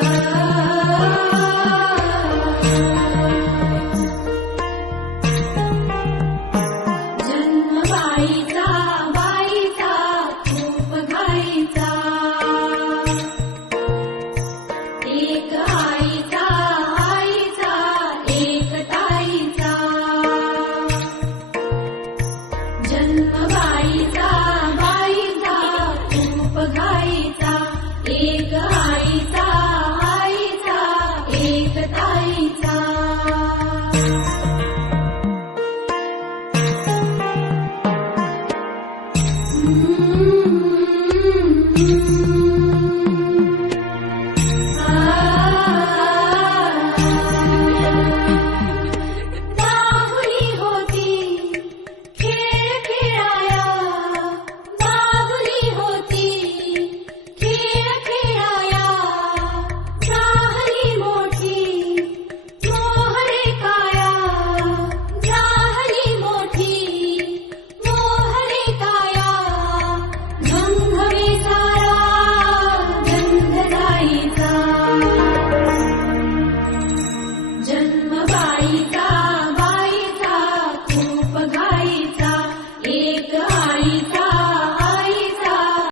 Thank you. Thank you. I